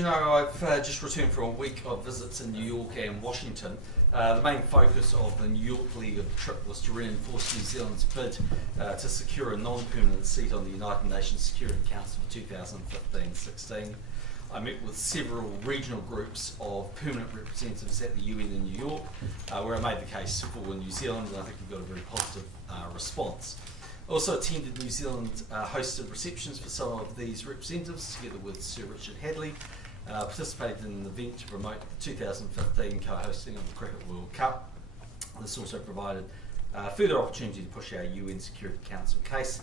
You know, I've just returned from a week of visits in New York and Washington. The main focus of the New York leg of the trip was to reinforce New Zealand's bid to secure a non-permanent seat on the United Nations Security Council for 2015-16. I met with several regional groups of permanent representatives at the UN in New York, where I made the case for New Zealand, and I think we got a very positive response. I also attended New Zealand hosted receptions for some of these representatives, together with Sir Richard Hadley. Participated in an event to promote the 2015 co-hosting of the Cricket World Cup. This also provided further opportunity to push our UN Security Council case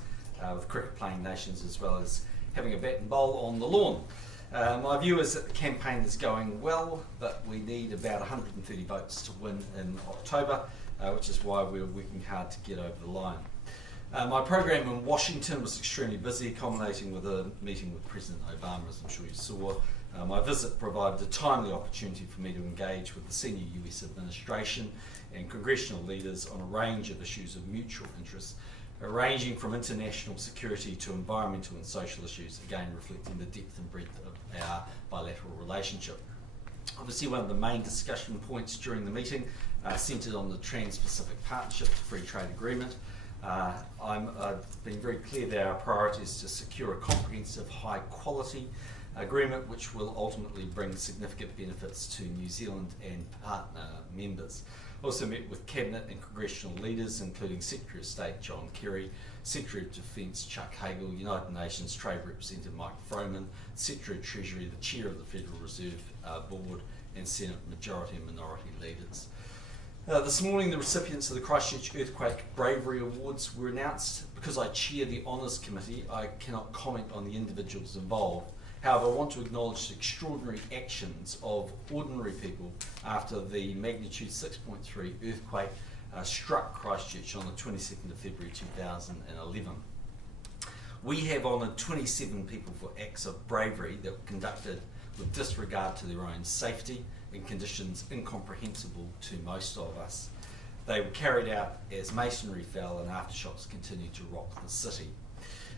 with cricket playing nations, as well as having a bat and bowl on the lawn. My view is that the campaign is going well, but we need about 130 votes to win in October, which is why we're working hard to get over the line. My program in Washington was extremely busy, culminating with a meeting with President Obama, as I'm sure you saw. My visit provided a timely opportunity for me to engage with the senior US administration and congressional leaders on a range of issues of mutual interest, ranging from international security to environmental and social issues, again reflecting the depth and breadth of our bilateral relationship. Obviously, one of the main discussion points during the meeting centred on the Trans-Pacific Partnership Free Trade Agreement. I've been very clear that our priority is to secure a comprehensive, high-quality agreement which will ultimately bring significant benefits to New Zealand and partner members. Also met with Cabinet and congressional leaders, including Secretary of State John Kerry, Secretary of Defence Chuck Hagel, United Nations Trade Representative Mike Froman, Secretary of Treasury, the Chair of the Federal Reserve Board, and Senate Majority and Minority leaders. This morning, the recipients of the Christchurch Earthquake Bravery Awards were announced. Because I chair the Honours Committee, I cannot comment on the individuals involved. However, I want to acknowledge the extraordinary actions of ordinary people after the magnitude 6.3 earthquake struck Christchurch on the 22nd of February 2011. We have honoured 27 people for acts of bravery that were conducted with disregard to their own safety in conditions incomprehensible to most of us. They were carried out as masonry fell and aftershocks continued to rock the city.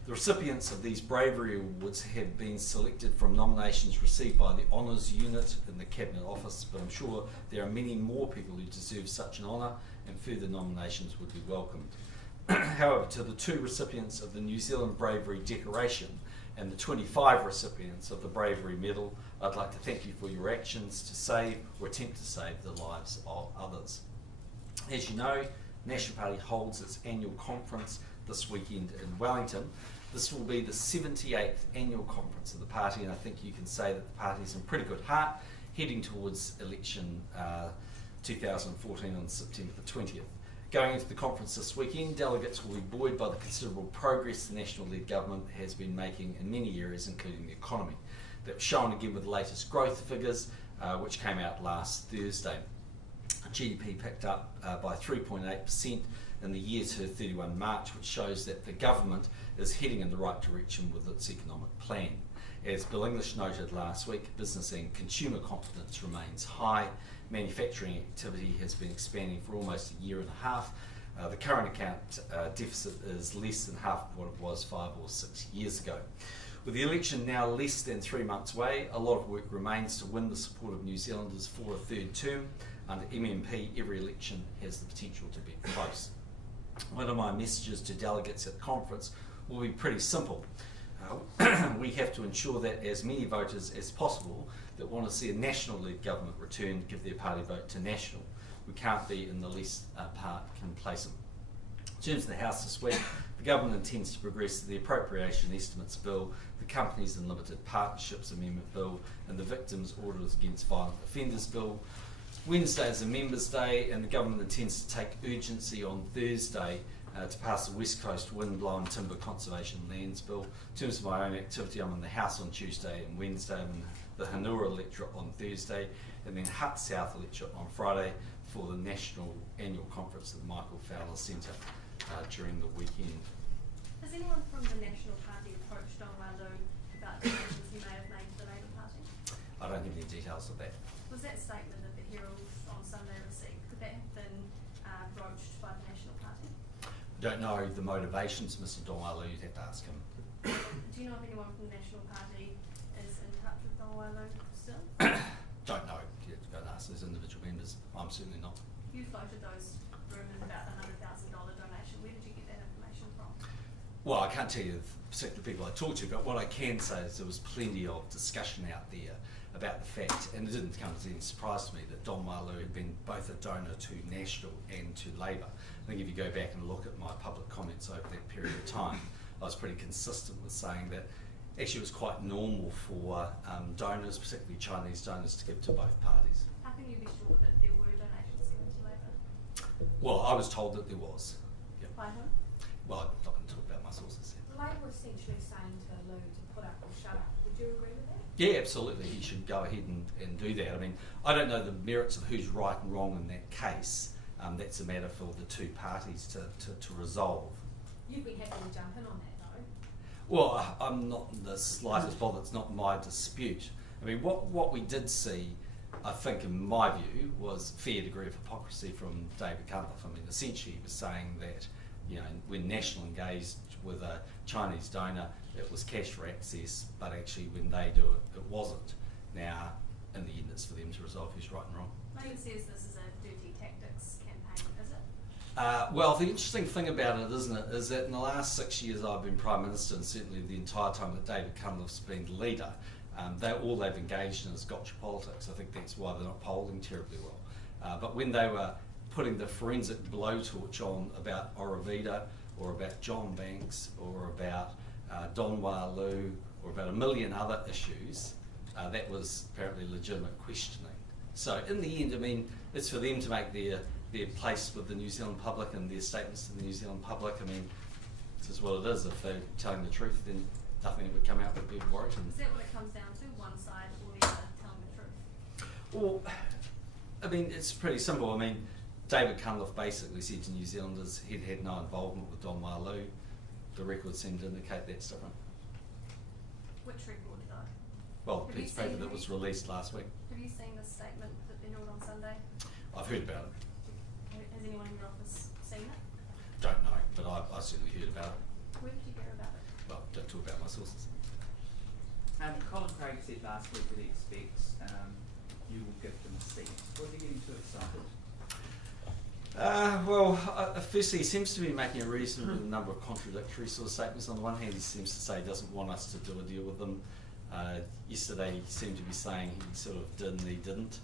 The recipients of these bravery awards have been selected from nominations received by the Honours Unit in the Cabinet Office, but I'm sure there are many more people who deserve such an honour, and further nominations would be welcomed. However, to the 2 recipients of the New Zealand Bravery Decoration and the 25 recipients of the Bravery Medal, I'd like to thank you for your actions to save or attempt to save the lives of others. As you know, the National Party holds its annual conference this weekend in Wellington. This will be the 78th annual conference of the party, and I think you can say that the party is in pretty good heart, heading towards election 2014 on September the 20th. Going into the conference this weekend, delegates will be buoyed by the considerable progress the national-led government has been making in many areas, including the economy. That was shown again with the latest growth figures, which came out last Thursday. GDP picked up by 3.8% in the year to 31 March, which shows that the government is heading in the right direction with its economic plan. As Bill English noted last week, business and consumer confidence remains high. Manufacturing activity has been expanding for almost a year and a half. The current account deficit is less than half of what it was 5 or 6 years ago. With the election now less than 3 months away, a lot of work remains to win the support of New Zealanders for a 3rd term. Under MMP, every election has the potential to be close. One of my messages to delegates at the conference will be pretty simple. We have to ensure that as many voters as possible that want to see a national-led government return give their party vote to national. We can't be in the least part complacent. In terms of the House this week, the government intends to progress the Appropriation Estimates Bill, the Companies and Limited Partnerships Amendment Bill, and the Victims Orders Against Violent Offenders Bill. Wednesday is a Members' Day, and the government intends to take urgency on Thursday to pass the West Coast Wind-Blown Timber Conservation Lands Bill. In terms of my own activity, I'm in the House on Tuesday and Wednesday, I'm in the Hanura electorate on Thursday, and then Hutt South electorate on Friday for the National Annual Conference at the Michael Fowler Centre during the weekend. Has anyone from the National Party approached Don Waldo about the changes he may have made to the Labour Party? I don't have any details of that. Was that statement that the Herald on Sunday received, could that have been broached by the National Party? I don't know the motivations, Mr. Don Waldo, you'd have to ask him. Do you know if anyone from the National Party is in touch with Don Wailu still? Don't know. You have to go and ask those individual members. I'm certainly not. You floated those rumours about the $100,000 donation. Where did you get that information from? Well, I can't tell you the particular people I talked to, but what I can say is there was plenty of discussion out there about the fact, and it didn't come as any surprise to me, that Don Wailu had been both a donor to National and to Labour. I think if you go back and look at my public comments over that period of time, I was pretty consistent with saying that actually it was quite normal for donors, particularly Chinese donors, to give to both parties. How can you be sure that there were donations given to Labour? Well, I was told that there was. Yep. By whom? Well, I'm not going to talk about my sources here. Labour essentially saying to Lou to put up or shut up. Would you agree with that? Yeah, absolutely. He should go ahead and do that. I mean, I don't know the merits of who's right and wrong in that case. That's a matter for the two parties to resolve. You'd be happy to jump in on that, though. Well, I'm not in the slightest bother. It's not my dispute. I mean, what we did see, I think, in my view, was a fair degree of hypocrisy from David Cunliffe. I mean, essentially he was saying that, you know, when National engaged with a Chinese donor, it was cash for access, but actually when they do it, it wasn't. Now, in the end, it's for them to resolve who's right and wrong. Labour says this is a dirty tactics campaign, is it? Well, the interesting thing about it, isn't it, is that in the last 6 years I've been Prime Minister, and certainly the entire time that David Cunliffe's been the leader, all they've engaged in is gotcha politics. I think that's why they're not polling terribly well. But when they were putting the forensic blowtorch on about Orovida, or about John Banks, or about Don Wailu, or about a million other issues, that was apparently legitimate questioning. So in the end, I mean, it's for them to make their place with the New Zealand public and their statements to the New Zealand public. I mean, this is what it is. If they're telling the truth, then nothing that would come out would be worrisome. Is that what it comes down to, one side or the other telling the truth? Well, I mean, it's pretty simple. I mean, David Cunliffe basically said to New Zealanders he'd had no involvement with Don Wailu. The records seem to indicate that's different. Which record, though? Well, Have the piece you of paper seen that was released last week. Have you seen the statement that they held on Sunday? I've heard about it. Has anyone in your office seen it? Don't know, but I certainly heard about it. Where did you hear about it? Well, don't talk about my sources. Colin Craig said last week that he expects you will give him a seat. Was he getting too excited? Firstly, he seems to be making a reasonable number of contradictory sort of statements. On the one hand, he seems to say he doesn't want us to do a deal with them. Yesterday, he seemed to be saying he sort of did and he didn't.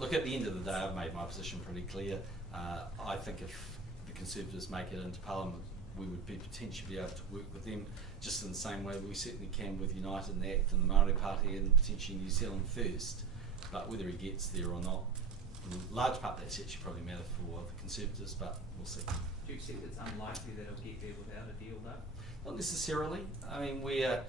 Look, at the end of the day, I've made my position pretty clear. I think if the Conservatives make it into Parliament, we would potentially be able to work with them just in the same way we certainly can with United and ACT and the Māori Party and potentially New Zealand First. But whether he gets there or not, in large part that's actually probably a matter for the Conservatives, but we'll see. Do you accept it's unlikely that he'll get there without a deal, though? Not necessarily. I mean, we're,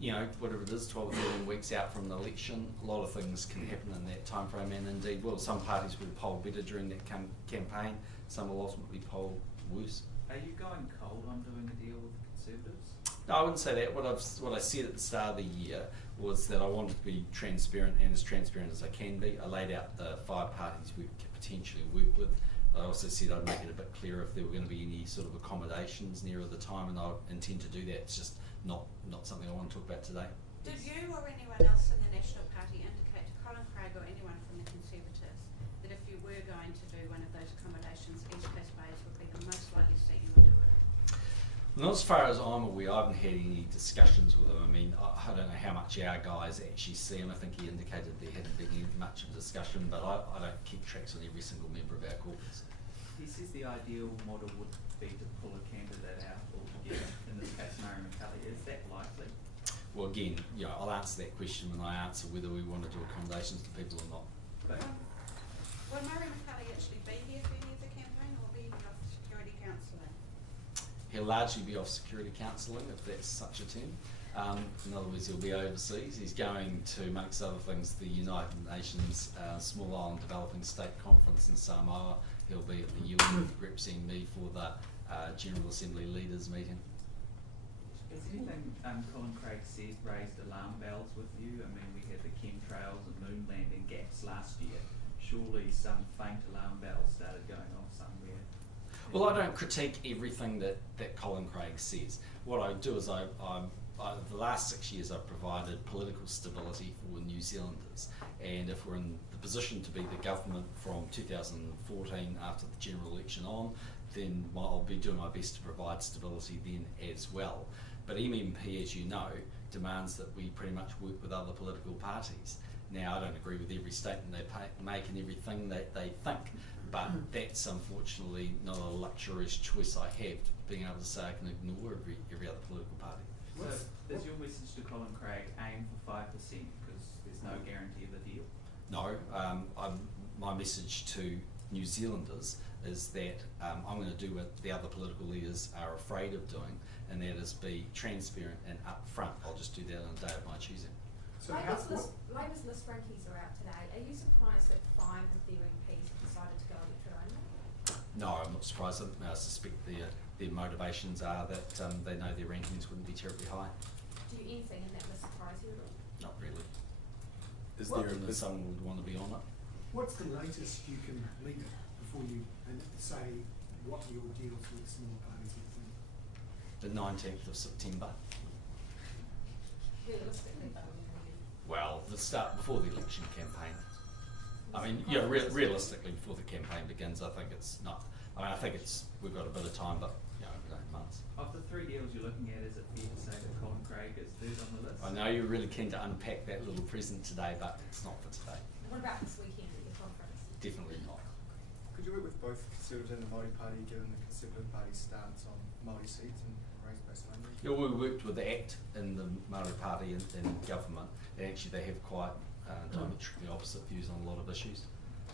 you know, whatever it is, 12 or 13 weeks out from an election. A lot of things can happen in that time frame, and indeed, well, some parties will poll better during that campaign. Some will ultimately poll worse. Are you going cold on doing a deal with the Conservatives? No, I wouldn't say that. What I said at the start of the year was that I wanted to be transparent and as transparent as I can be. I laid out the 5 parties we could potentially work with. I also said I'd make it a bit clearer if there were going to be any sort of accommodations nearer the time, and I intend to do that. It's just not something I want to talk about today. Did you or anyone else in the National Party indicate to Colin Craig or anyone from the Conservatives that if you were going to do one of those accommodations, East Coast Bays would be the most likely seat you would do it? Not as far as I'm aware. I haven't had any discussions with him. I mean, I don't know how much our guys actually see him. I think he indicated there hadn't been much of a discussion, but I don't keep tracks on every single member of our caucus. He says the ideal model would be to pull a candidate out altogether, in this case Murray McCully. Is that likely? Well, again, you know, I'll answer that question when I answer whether we want to do accommodations to people or not. But Will Murray McCully actually be here for any of the campaign, or will he be off security counselling? He'll largely be off security counselling, if that's such a term. In other words, he'll be overseas. He's going to, amongst other things, the United Nations Small Island Developing State Conference in Samoa. He'll be at the UN representing me for the General Assembly Leaders meeting. has anything Colin Craig said raised alarm bells with you? I mean, we had the chemtrails and moon landing gaps last year. Surely some faint alarm bells started going off somewhere. Well, I don't critique everything that Colin Craig says. What I do is I the last 6 years I've provided political stability for New Zealanders, and if we're in the position to be the government from 2014 after the general election on, then I'll be doing my best to provide stability then as well. But MMP, as you know, demands that we pretty much work with other political parties. Now, I don't agree with every statement they make and everything that they think, but that's unfortunately not a luxurious choice I have, being able to say I can ignore every other political party. So, is your message to Colin Craig aim for 5% because there's no guarantee of a deal? No, my message to New Zealanders is that I'm going to do what the other political leaders are afraid of doing, and that is be transparent and upfront. I'll just do that on the day of my choosing. So Labor's list rankings are out today. Are you surprised that 5 of their MPs have decided to go electorate only? No, I'm not surprised. I suspect their motivations are that they know their rankings wouldn't be terribly high. Do you anything in that list surprise you at all? Not really. Is Other there than someone would want to be on it. What's the latest you can leave it before you say what your deals with small parties would be? The 19th of September. Realistically, though, Well, the start before the election campaign. I mean, realistically, before the campaign begins, I think it's not. I mean, I think we've got a bit of time, but months. Of the 3 deals you're looking at, is it fair to say that Colin Craig is third on the list? I know you're really keen to unpack that little present today, but it's not for today. what about this weekend at your conference? Definitely not. Could you work with both Conservative and the Māori Party, given the Conservative Party's stance on Māori seats and race-based funding? Yeah, we worked with the ACT in the Māori Party in government, and actually they have quite diametrically opposite views on a lot of issues.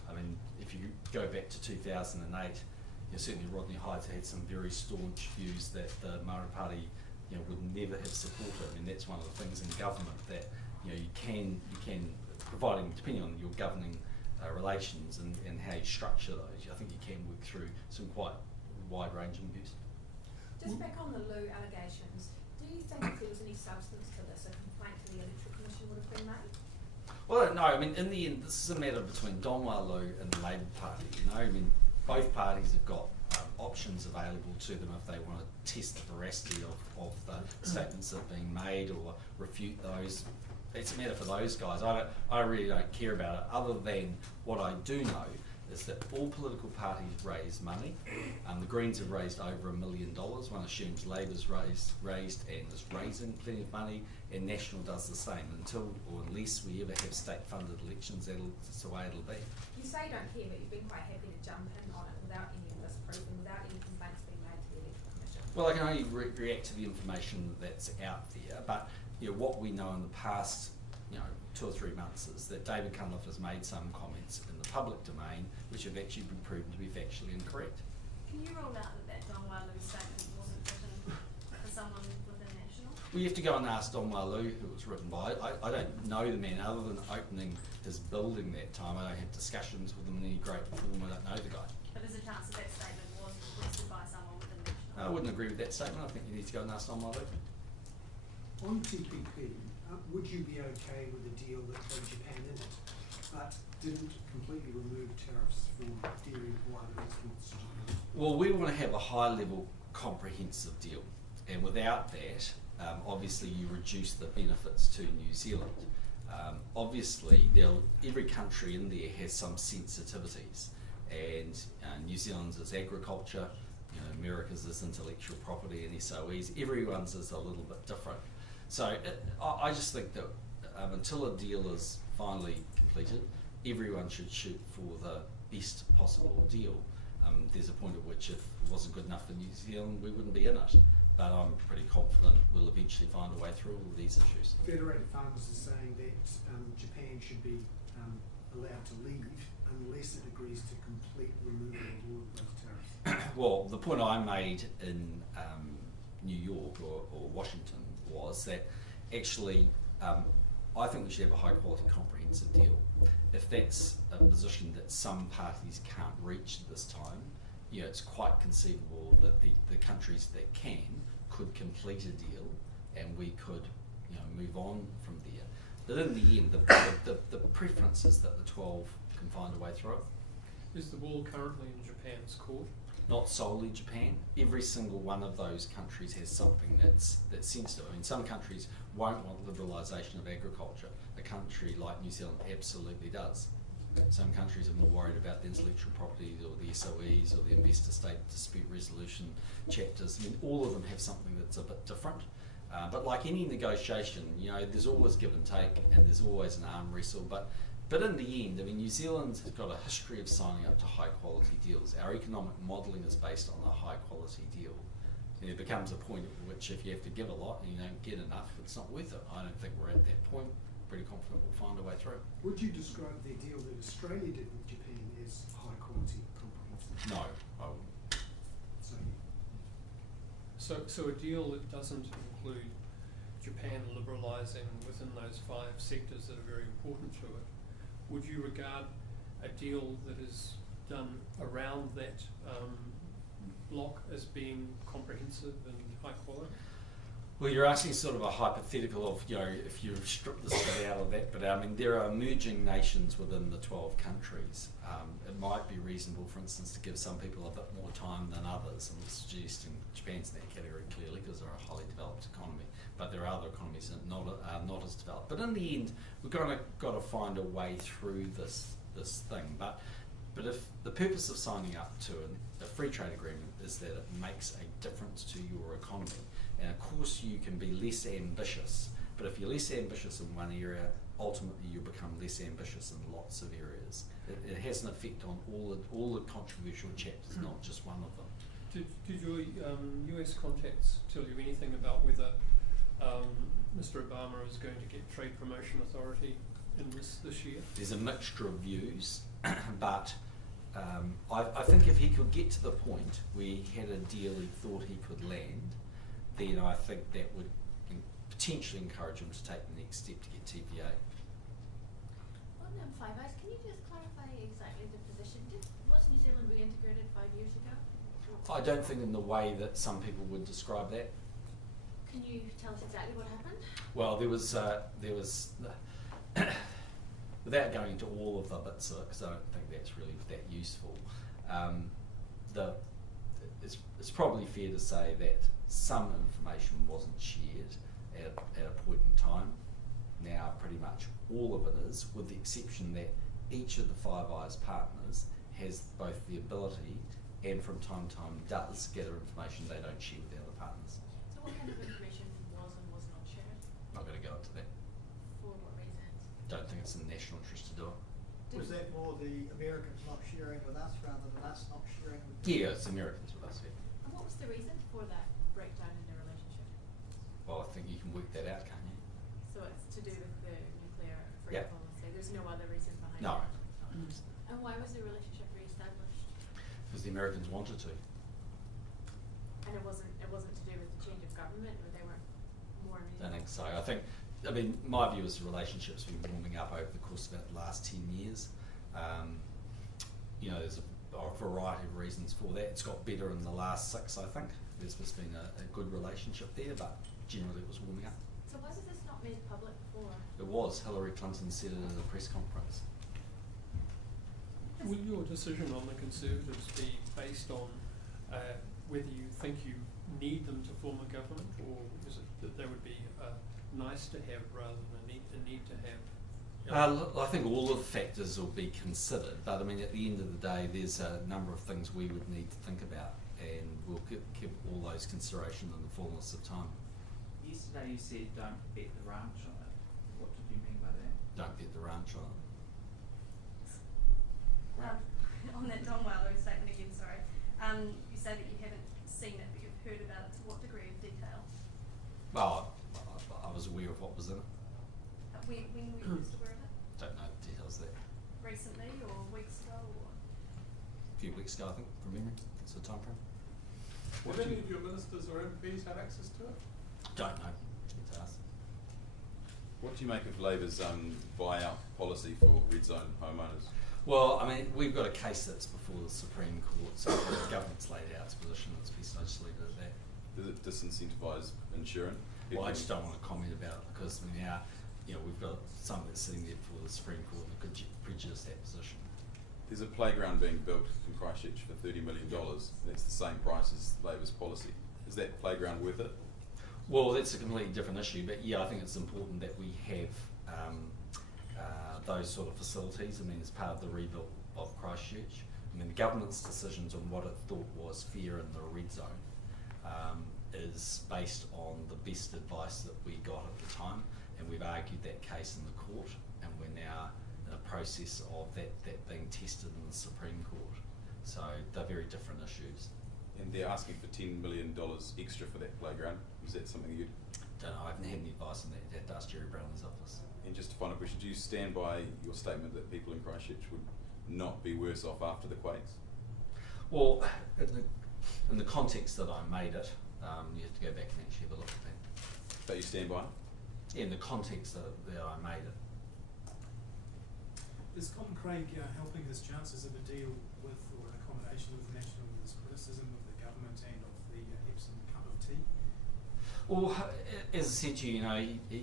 I mean, if you go back to 2008, certainly Rodney Hyde had some very staunch views that the Māori Party would never have supported. I mean, that's one of the things in government that you can providing, depending on your governing relations and how you structure those, I think you can work through some quite wide-ranging views. Just back on the Lou allegations, do you think if there was any substance to this, a complaint to the Electoral Commission would have been made? Well, no, I mean, in the end, this is a matter between Donwa Lou and the Labour Party, I mean, both parties have got options available to them if they want to test the veracity of the statements that are being made or refute those. It's a matter for those guys. I really don't care about it, other than what I do know is that all political parties raise money. The Greens have raised over $1 million. One assumes Labour's raised and is raising plenty of money, and National does the same. Until or unless we ever have state-funded elections, that's the way it'll be. You say you don't care, but you've been quite happy to jump in on it without any of this proof and without any complaints being made to the Electoral Commission. Well, I can only react to the information that's out there, but what we know in the past 2 or 3 months is that David Cunliffe has made some comments in the public domain which have actually been proven to be factually incorrect. Can you rule out that Don Walu's statement wasn't written for someone within National? Well, you have to go and ask Don Walu who it was written by. I don't know the man other than opening his building that time. I don't have discussions with him in any great form. I don't know the guy. But there's a chance that statement was requested by someone within National. I wouldn't agree with that statement. I think you need to go and ask Don Walu. On TPP, would you be okay with a deal that had Japan in it, but didn't completely remove tariffs for dairy and wine exports to Japan? Well, we want to have a high-level, comprehensive deal, and without that, obviously you reduce the benefits to New Zealand. Obviously, every country in there has some sensitivities, and New Zealand's is agriculture, America's is intellectual property and SOEs. Everyone's is a little bit different. So I just think that until a deal is finally completed, everyone should shoot for the best possible deal. There's a point at which if it wasn't good enough for New Zealand, we wouldn't be in it. But I'm pretty confident we'll eventually find a way through all of these issues. Federated Farmers is saying that Japan should be allowed to leave unless it agrees to complete removal of all of those tariffs. Well, the point I made in New York or Washington was that actually I think we should have a high quality comprehensive deal. If that's a position that some parties can't reach at this time, it's quite conceivable that the countries that can could complete a deal and we could move on from there. But in the end, the preference is that the 12 can find a way through it. Is the ball currently in Japan's court? not solely Japan. Every single one of those countries has something that's sensitive. I mean, some countries won't want liberalisation of agriculture. A country like New Zealand absolutely does. Some countries are more worried about the intellectual property or the SOEs or the investor state dispute resolution chapters. I mean, all of them have something that's a bit different. But like any negotiation, you know, there's always give and take, and there's always an arm wrestle. But in the end, I mean, New Zealand's got a history of signing up to high quality deals. Our economic modelling is based on a high quality deal. And it becomes a point at which if you have to give a lot and you don't get enough, it's not worth it. I don't think we're at that point. Pretty confident we'll find a way through. Would you describe the deal that Australia did with Japan as high quality, comprehensive? No, I wouldn't. So So a deal that doesn't include Japan liberalising within those 5 sectors that are very important to it, would you regard a deal that is done around that block as being comprehensive and high quality? Well, you're asking sort of a hypothetical of, you know, if you strip this bit out of that, but I mean, there are emerging nations within the 12 countries. It might be reasonable, for instance, to give some people a bit more time than others. I'm suggesting Japan's in that category clearly because they're a highly developed economy, but there are other economies that are not as developed. But in the end, we've got to find a way through this thing. But if the purpose of signing up to a free trade agreement is that it makes a difference to your economy, and of course you can be less ambitious, but if you're less ambitious in one area, ultimately you become less ambitious in lots of areas. It has an effect on all the controversial chapters, not just one of them. Did your US contacts tell you anything about whether Mr. Obama is going to get Trade Promotion Authority in this year? There's a mixture of views, but I think if he could get to the point where he had a deal he thought he could land, then I think that would potentially encourage him to take the next step to get TPA. On Five Eyes, can you just clarify exactly the position? Was New Zealand reintegrated 5 years ago? I don't think in the way that some people would describe that. Can you tell us exactly what happened? Well, there was without going into all of the bits of it, because I don't think that's really that useful. It's probably fair to say that some information wasn't shared at a point in time. Now, pretty much all of it is, with the exception that each of the Five Eyes partners has both the ability and from time to time does gather information they don't share with the other partners. So what kind of information was and was not shared? Not going to go into that. For what reasons? Don't think it's in the national interest to do it. Was that more the Americans not sharing with us rather than us not sharing with them? Yeah, it's Americans with us, yeah. And what was the reason for that breakdown in the relationship? Well, I think you can work that out, can't you? So it's to do with the nuclear free Yeah. policy. There's no other reason behind No. it. And why was the relationship re-established? Because the Americans wanted to. And it wasn't to do with the change of government, or they weren't more I immediate? think so. I mean, my view is the relationship's been warming up over the course of about the last 10 years. You know, there's a variety of reasons for that. It's got better in the last 6, I think. There's been a good relationship there, but generally it was warming up. So why was this not made public before? It was. Hillary Clinton said it at a press conference. Will your decision on the Conservatives be based on whether you think you need them to form a government, or is it that they would be nice to have rather than a need to have? I think all of the factors will be considered, but I mean, at the end of the day, there's a number of things we would need to think about, and we'll give all those consideration in the fullness of time. Yesterday you said don't bet the ranch on it. What did you mean by that? Don't bet the ranch on it. On that Don Wilder statement again, sorry. You say that you haven't seen it, but you've heard about it. To what degree of detail? Well, I was aware of what was in it. When were you first aware of it? Don't know the details of that. Recently, or weeks ago, or? A few weeks ago, I think, from memory. That's the time frame. Did any of your ministers or MPs have access to it? Don't know. Need to ask. What do you make of Labor's buyout policy for red zone homeowners? Well, I mean, we've got a case that's before the Supreme Court, so the government's laid out its position. It's best I just leave it at that. Does it disincentivise insurance? Well, I just don't want to comment about it because now, you know, we've got something that's sitting there before the Supreme Court that could prejudice that position. There's a playground being built in Christchurch for $30 million. That's the same price as Labour's policy. Is that playground worth it? Well, that's a completely different issue, but yeah, I think it's important that we have those sort of facilities. I mean, as part of the rebuild of Christchurch. I mean, the government's decisions on what it thought was fair in the red zone is based on the best advice that we got at the time, and we've argued that case in the court, and we're now in a process of that being tested in the Supreme Court. So they're very different issues. And they're asking for $10 million extra for that playground. Is that something you'd... Don't know, I haven't had any advice on that. You'd have to ask Jerry Brownley's office. And just a final question, do you stand by your statement that people in Christchurch would not be worse off after the quakes? Well, in the context that I made it, you have to go back and actually have a look at that. But you stand by it? Yeah, in the context that I made it. Is Colin Craig helping his chances of a deal with or an accommodation with National's criticism of the government and of the Epsom cup of tea? Well, as I said to you,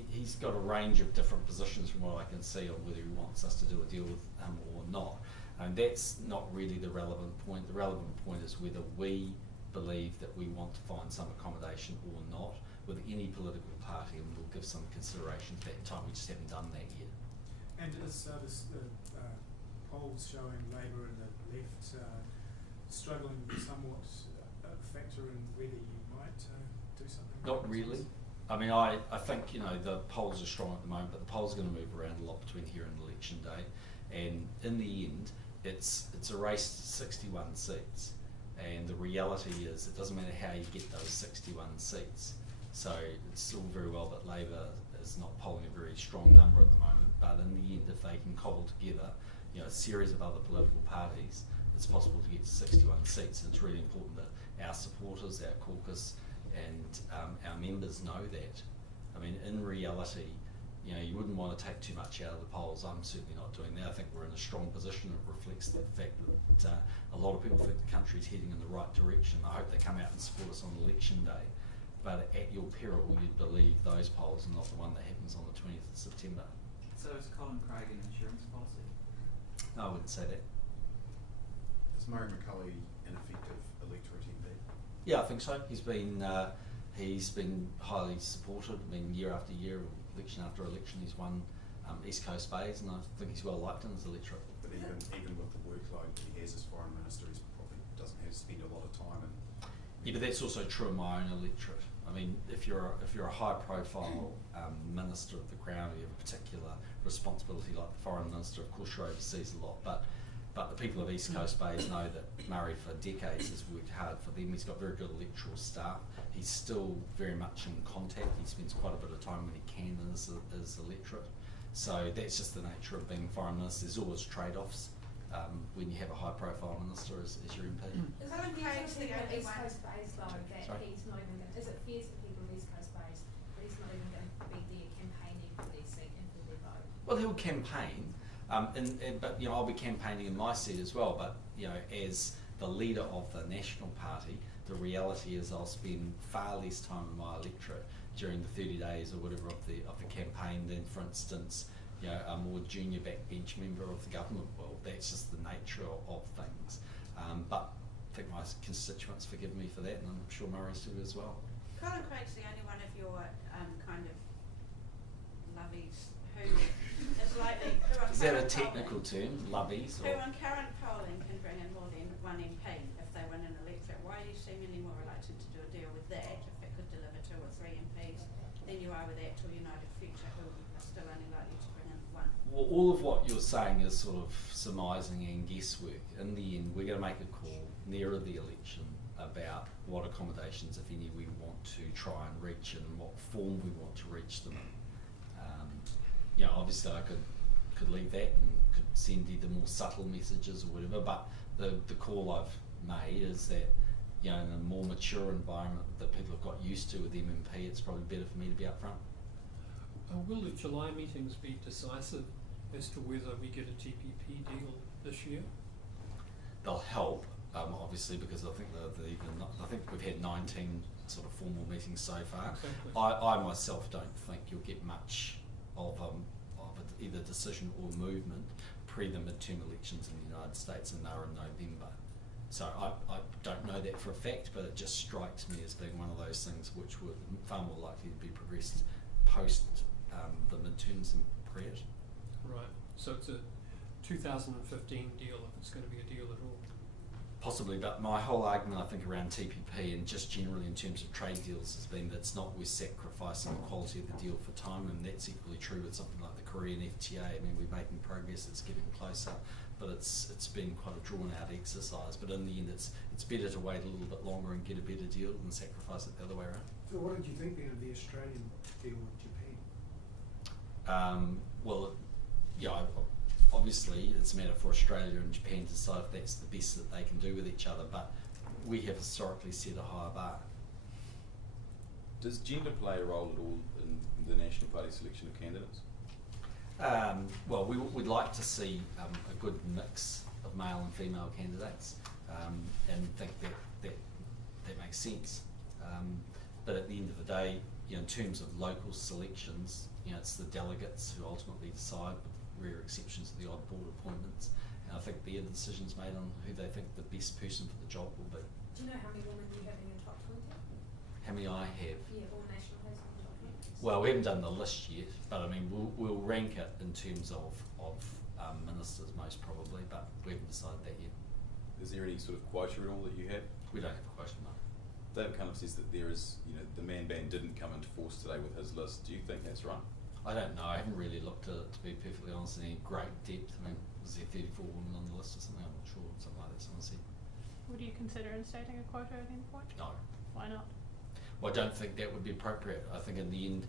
he's got a range of different positions from what I can see on whether he wants us to do a deal with him or not. And that's not really the relevant point. The relevant point is whether we believe that we want to find some accommodation or not with any political party, and we'll give some consideration to that time. We just haven't done that yet. And is the polls showing Labour and the left struggling somewhat factor in whether you might do something? Not really. I mean, I think, the polls are strong at the moment, but the polls are going to move around a lot between here and election day. And in the end, it's a race to 61 seats. And the reality is it doesn't matter how you get those 61 seats. So it's all very well that Labour is not polling a very strong number at the moment, but in the end, if they can cobble together a series of other political parties, it's possible to get to 61 seats. And it's really important that our supporters, our caucus, and our members know that. I mean, in reality, you wouldn't want to take too much out of the polls. I'm certainly not doing that. I think we're in a strong position. It reflects the fact that a lot of people think the country's heading in the right direction. I hope they come out and support us on election day. But at your peril, you'd believe those polls and not the one that happens on the 20th of September. So is Colin Craig an insurance policy? No, I wouldn't say that. Is Murray McCulley an effective electorate MP? Yeah, I think so. He's been highly supported. I mean, year after year, election after election, he's won East Coast Bays, and I think he's well liked in his electorate. But even with the workload that he has as foreign minister, he probably doesn't have to spend a lot of time. Yeah, but that's also true of my own electorate. I mean, if you're a high-profile minister of the Crown, you have a particular responsibility, like the foreign minister. Of course, you're overseas a lot, but the people of East Coast Bays know that Murray, for decades, has worked hard for them. He's got very good electoral staff. He's still very much in contact. He spends quite a bit of time when he can in his electorate. So that's just the nature of being foreign minister. There's always trade-offs when you have a high-profile minister as your MP. Is Colin it fair Craig's to the people only East one. Coast Bays though that Sorry? he's not even going? Is it fair to people East Coast Bays that he's not even going to be there campaigning for their seat and for their vote? Well, he'll campaign, but I'll be campaigning in my seat as well. But as the leader of the National Party, the reality is I'll spend far less time in my electorate during the 30 days or whatever of the campaign than, for instance, a more junior backbench member of the government will. That's just the nature of things. But I think my constituents forgive me for that, and I'm sure Murray's do as well. Colin Craig's the only one of your kind of lovies who is likely, who on Is that a current technical polling, term, lovies? who Or? on current polling can bring in more than one MP if they win an electorate. Why are you seemingly more reluctant to do a deal with that if it could deliver 2 or 3 MPs than you are with Actual United Future, who are still only likely to bring in 1? Well, all of what you're saying is sort of surmising and guesswork. In the end, we're going to make a call nearer the election about what accommodations, if any, we want to try and reach and what form we want to reach them in. Obviously I could leave that and could send you the more subtle messages or whatever, but the call I've made is that in a more mature environment that people have got used to with MMP, it's probably better for me to be up front. Will the July meetings be decisive as to whether we get a TPP deal this year? They'll help, obviously, because I think we've had 19 sort of formal meetings so far. Exactly. I myself don't think you'll get much of either decision or movement pre the midterm elections in the United States, and they're in November. So I don't know that for a fact, but it just strikes me as being one of those things which were far more likely to be progressed post the midterms and pre it. Right. So it's a 2015 deal, if it's going to be a deal at all. Possibly, but my whole argument, I think, around TPP and just generally in terms of trade deals has been that it's not worth sacrificing the quality of the deal for time, and that's equally true with something like the Korean FTA. I mean, we're making progress, it's getting closer, but it's been quite a drawn-out exercise. But in the end, it's better to wait a little bit longer and get a better deal than sacrifice it the other way around. So what did you think then of the Australian deal with Japan? Well, yeah, obviously it's a matter for Australia and Japan to decide if that's the best that they can do with each other, but we have historically set a higher bar. Does gender play a role at all in the National Party selection of candidates? Well, we'd like to see a good mix of male and female candidates, and think that makes sense. But at the end of the day, you know, in terms of local selections, you know, it's the delegates who ultimately decide, with rare exceptions of the odd board appointments. And I think their decisions made on who they think the best person for the job will be. Do you know how many women you have in your top 20? How many I have? Yeah, all national has in the top 20. Well, we haven't done the list yet, but I mean, we'll rank it in terms of ministers most probably, but we haven't decided that yet. Is there any sort of quota at all that you have? We don't have a quota, no. David kind of says that there is, you know, the man band didn't come into force today with his list. Do you think that's right? I don't know. I haven't really looked at it, to be perfectly honest, in any great depth. I mean, was there 34 women on the list or something? I'm not sure. Something like that, someone said. Would you consider instating a quota at any point? No. Why not? Well, I don't think that would be appropriate. I think in the end,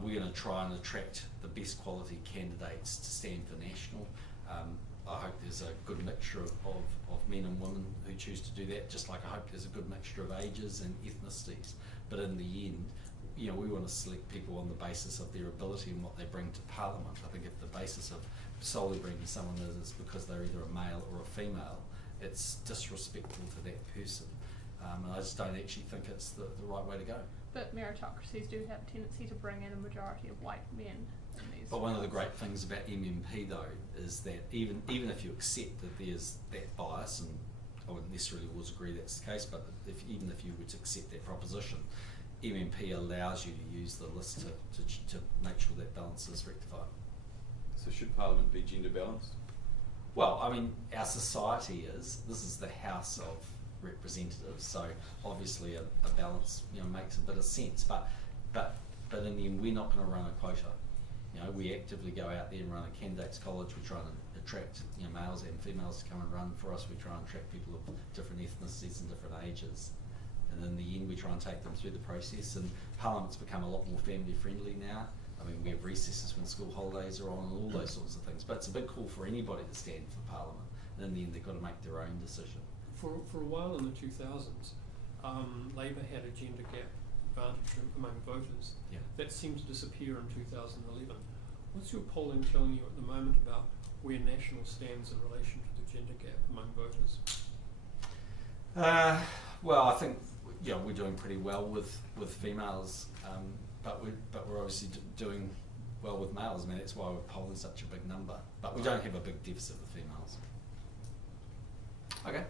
we're going to try and attract the best quality candidates to stand for national. I hope there's a good mixture of men and women who choose to do that, just like I hope there's a good mixture of ages and ethnicities. But in the end, you know, we want to select people on the basis of their ability and what they bring to Parliament. I think if the basis of solely bringing someone is because they're either a male or a female, it's disrespectful to that person. And I just don't actually think it's the right way to go. But meritocracies do have a tendency to bring in a majority of white men in these. But one of the great things about MMP though is that even if you accept that there's that bias, and I wouldn't necessarily always agree that's the case, but even if you were to accept that proposition, MMP allows you to use the list to make sure that balance is rectified. So should Parliament be gender balanced? Well, I mean, our society this is the House of Representatives, so obviously a balance, you know, makes a bit of sense. But in the end, we're not going to run a quota. You know, we actively go out there and run a candidates college. We try and attract, you know, males and females to come and run for us. We try and attract people of different ethnicities and different ages. And in the end, we try and take them through the process. And Parliament's become a lot more family friendly now. I mean, we have recesses when school holidays are on and all those sorts of things. But it's a big call for anybody to stand for Parliament. And in the end, they've got to make their own decision. For a while in the 2000s, Labour had a gender gap advantage among voters. Yeah. That seemed to disappear in 2011. What's your polling telling you at the moment about where National stands in relation to the gender gap among voters? Well, I think, you know, we're doing pretty well with females, but we're obviously doing well with males. I mean, that's why we're polling such a big number. But we don't have a big deficit with females. Okay.